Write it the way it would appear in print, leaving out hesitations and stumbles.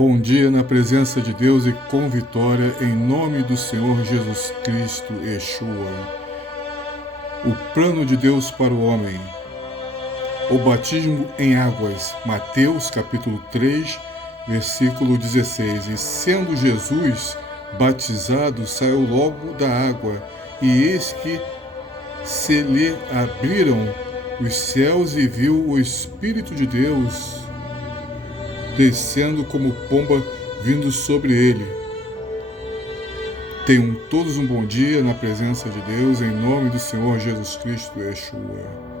Bom dia na presença de Deus e com vitória em nome do Senhor Jesus Cristo, Yeshua. O plano de Deus para o homem. O batismo em águas. Mateus capítulo 3, versículo 16. E sendo Jesus batizado, saiu logo da água, e eis que se lhe abriram os céus e viu o Espírito de Deus descendo como pomba vindo sobre ele. Tenham todos um bom dia na presença de Deus, em nome do Senhor Jesus Cristo, Yeshua.